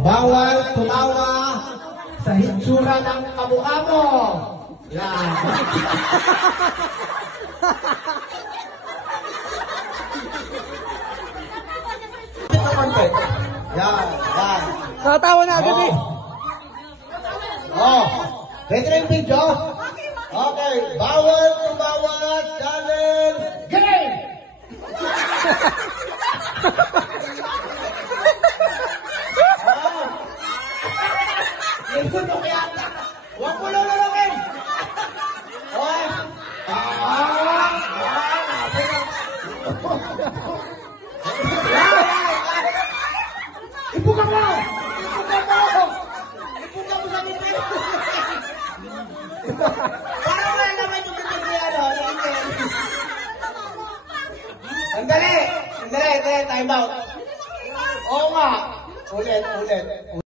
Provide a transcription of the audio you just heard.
bawal tumawa sa hitsura ng kamukha mo. Yan. Yan, yan. Nakatawa na agad eh. Oh, ready na yung video? Okay, bawal tumawa challenge game! Nagtutok yata. Huwag mo lululokin. Okay. Ipuka mo! Ipuka mo! Ipuka mo sa bibig! Parang nga naman yung bibig niya, no? Sandali! Sandali, time out. Oo nga. Ulit.